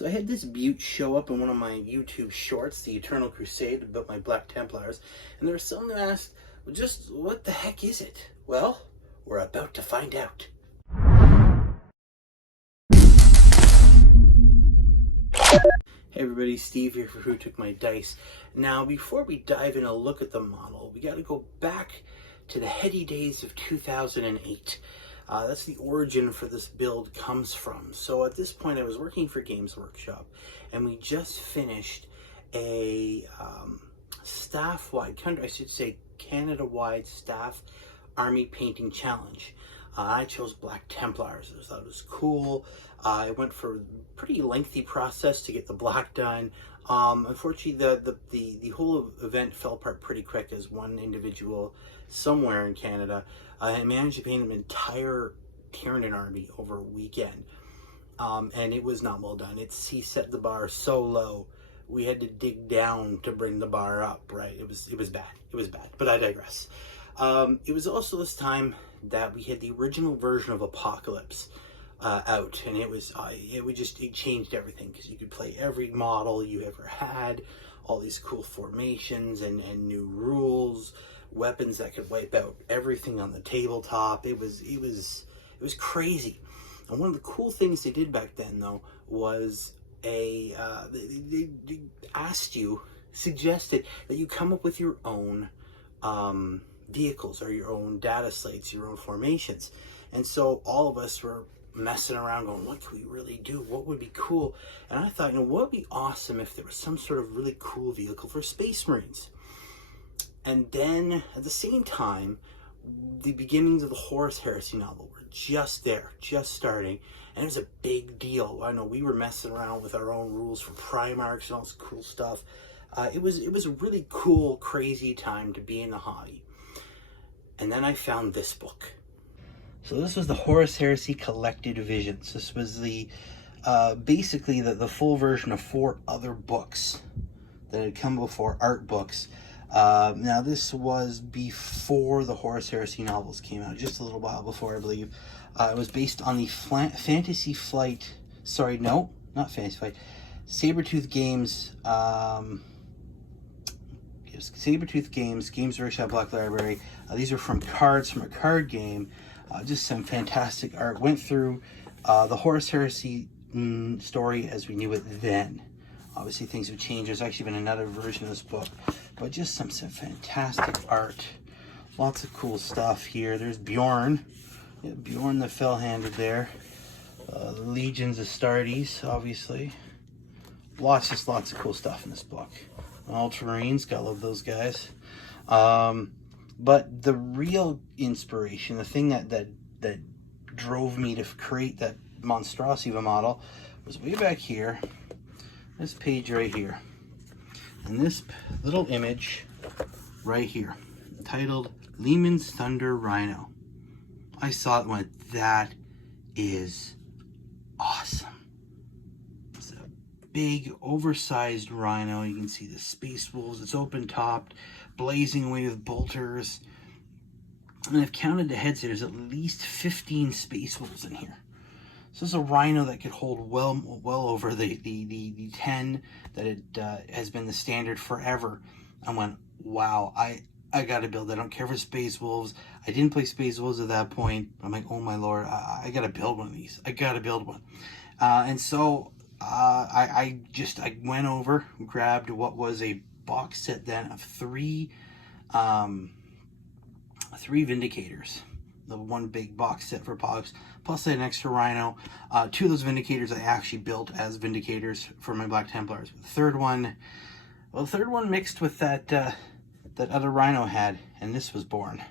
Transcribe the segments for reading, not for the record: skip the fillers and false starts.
So I had this beaut show up in one of my YouTube shorts, The Eternal Crusade, about my Black Templars, and there was someone who asked, well, just what the heck is it? Well, we're about to find out. Hey everybody, Steve here for Who Took My Dice. Now, before we dive in a look at the model, we got to go back to the heady days of 2008. That's the origin for this build comes from. So at this point, I was working for Games Workshop, and we just finished a staff-wide, I should say Canada-wide staff army painting challenge. I chose Black Templars. I thought it was cool. I went for a pretty lengthy process to get the black done. Unfortunately, the whole event fell apart pretty quick as one individual somewhere in Canada I managed to paint an entire Tyranid army over a weekend. And it was not well done. He set the bar so low, we had to dig down to bring the bar up, right? It was bad. It was bad, but I digress. It was also this time that we had the original version of Apocalypse out, and it changed everything, because you could play every model you ever had, all these cool formations and new rules, weapons that could wipe out everything on the tabletop. It was crazy. And one of the cool things they did back then, though, was they suggested that you come up with your own vehicles or your own data slates, your own formations. And so all of us were messing around going, what can we really do? What would be cool? And I thought, what would be awesome if there was some sort of really cool vehicle for Space Marines? And then at the same time, the beginnings of the Horus Heresy novel were just there, just starting, and it was a big deal. I know we were messing around with our own rules for Primarchs and all this cool stuff. It was a really cool, crazy time to be in the hobby. And then I found this book. So this was the Horus Heresy Collected Visions. This was the basically the full version of 4 other books that had come before, art books. Now this was before the Horus Heresy novels came out, just a little while before, I believe. It was based on the Fantasy Flight, sorry, no, not Fantasy Flight, Sabretooth Games, Sabretooth Games, Games Workshop Black Library. These are from cards from a card game. Just some fantastic art. Went through the Horus Heresy story as we knew it then. Obviously things have changed. There's actually been another version of this book, but just some fantastic art. Lots of cool stuff here. There's Bjorn. Yeah, Bjorn the Fell-Handed there. The Legions of Astartes, obviously. Lots of cool stuff in this book. Ultramarines, gotta love those guys. But the real inspiration, the thing that drove me to create that monstrosity of a model, was way back here. This page right here, and this little image right here, titled Lehman's Thunder Rhino. I saw it and went, that is awesome. It's a big, oversized rhino. You can see the space wolves. It's open-topped, blazing away with bolters. And I've counted the heads here. There's at least 15 space wolves in here. So this is a rhino that could hold well over the 10 that it has been the standard forever. I went, wow, I got to build. I don't care for Space Wolves. I didn't play Space Wolves at that point. I'm like, oh my lord, I got to build one of these. I got to build one. And so I went over, grabbed what was a box set then of three Vindicators. The one big box set for Pogs, plus I had an extra Rhino. 2 of those Vindicators I actually built as Vindicators for my Black Templars. The third one mixed with that other Rhino had, and this was born.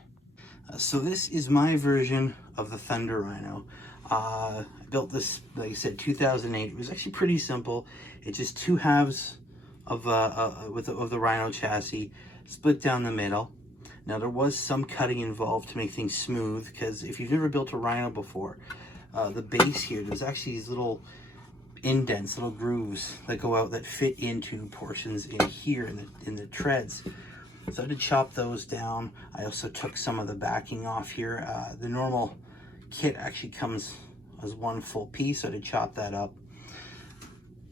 So this is my version of the Thunder Rhino. I built this, like I said, 2008. It was actually pretty simple. It's just 2 halves of the Rhino chassis, split down the middle. Now there was some cutting involved to make things smooth, because if you've never built a Rhino before, the base here, there's actually these little indents, little grooves that go out that fit into portions in here in the treads. So I had to chop those down. I also took some of the backing off here. The normal kit actually comes as one full piece, so I had to chop that up.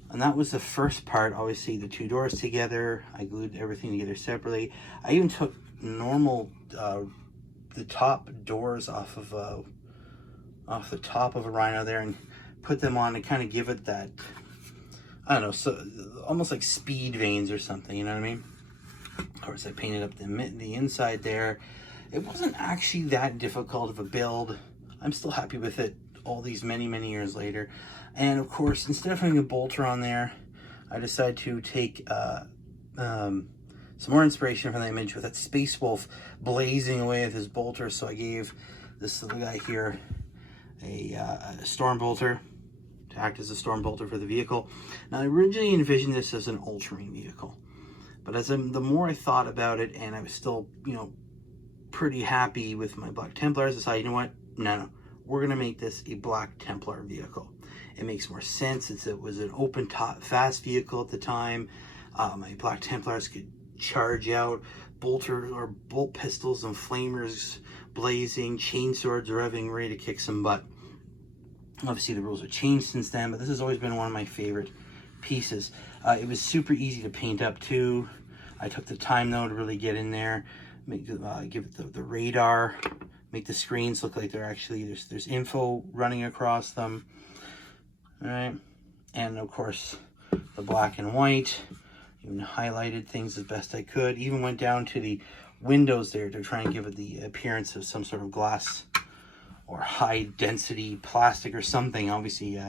And that was the first part. Obviously, the two doors together. I glued everything together separately. I even took normal, the top doors off the top of a Rhino there and put them on to kind of give it that, I don't know, so almost like speed veins or something, you know what I mean? Of course, I painted up the inside there. It wasn't actually that difficult of a build. I'm still happy with it all these many, many years later. And of course, instead of having a bolter on there, I decided to take some more inspiration from the image with that Space Wolf blazing away with his bolter. So I gave this little guy here a storm bolter to act as a storm bolter for the vehicle. Now, I originally envisioned this as an all-terrain vehicle, but the more I thought about it, and I was still, you know, pretty happy with my Black Templars, I decided, you know what? No, we're gonna make this a Black Templar vehicle. It makes more sense. It was an open top, fast vehicle at the time. My Black Templars could charge out, bolt pistols and flamers blazing, chain swords revving, ready to kick some butt. Obviously, the rules have changed since then, but this has always been one of my favorite pieces. It was super easy to paint up too. I took the time though to really get in there, give it the radar, make the screens look like they're actually there's info running across them. All right, and of course the black and white. Even highlighted things as best I could. Even went down to the windows there to try and give it the appearance of some sort of glass or high density plastic or something. Obviously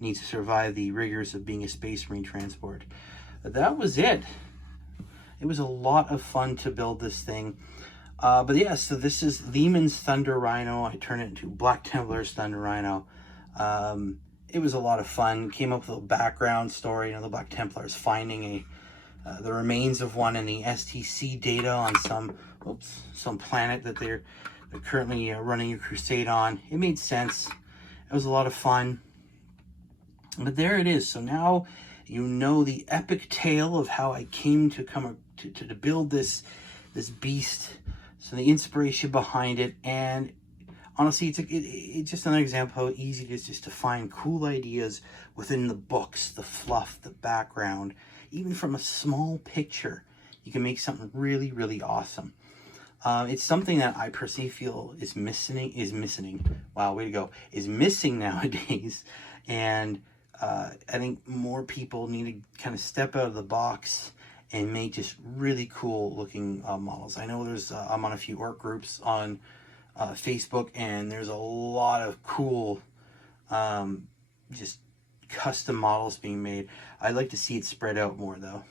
needs to survive the rigors of being a Space Marine transport. But that was it. It was a lot of fun to build this thing. But yeah, so this is Lehman's Thunder Rhino. I turned it into Black Templar's Thunder Rhino. It was a lot of fun. Came up with a background story. You know, the Black Templars finding the remains of one in the STC data on some planet that they're currently running a crusade on. It made sense. It was a lot of fun. But there it is. So now you know the epic tale of how I came to to build this beast. So the inspiration behind it, and honestly, it's just another example how easy it is just to find cool ideas within the books, the fluff, the background. Even from a small picture, you can make something really, really awesome. It's something that I personally feel is missing. Wow, way to go. Is missing nowadays. And I think more people need to kind of step out of the box and make just really cool looking models. I know I'm on a few art groups on Facebook, and there's a lot of cool just custom models being made. I'd like to see it spread out more though.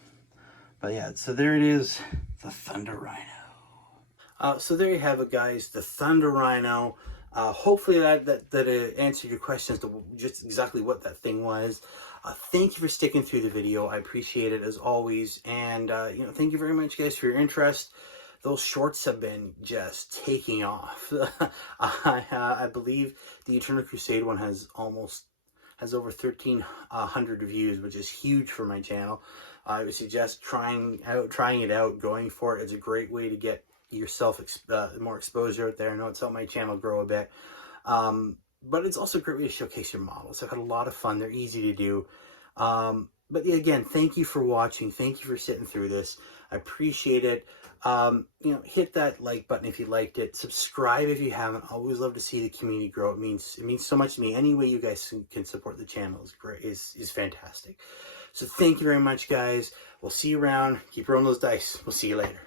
But yeah, so there it is, the Thunder Rhino. So there you have it, guys, the Thunder Rhino. Hopefully that answered your questions to just exactly what that thing was. Thank you for sticking through the video. I appreciate it as always. And you know, thank you very much, guys, for your interest. Those shorts have been just taking off. I believe the Eternal Crusade one has over 1,300 views, which is huge for my channel. I would suggest trying it out, going for it. It's a great way to get yourself more exposure out there. I know it's helped my channel grow a bit. But it's also a great way to showcase your models. I've had a lot of fun. They're easy to do. But yeah, again, thank you for watching. Thank you for sitting through this. I appreciate it. You know, hit that like button if you liked it. Subscribe if you haven't. I always love to see the community grow. It means so much to me. Any way you guys can support the channel is great. Is fantastic. So thank you very much, guys. We'll see you around. Keep rolling those dice. We'll see you later.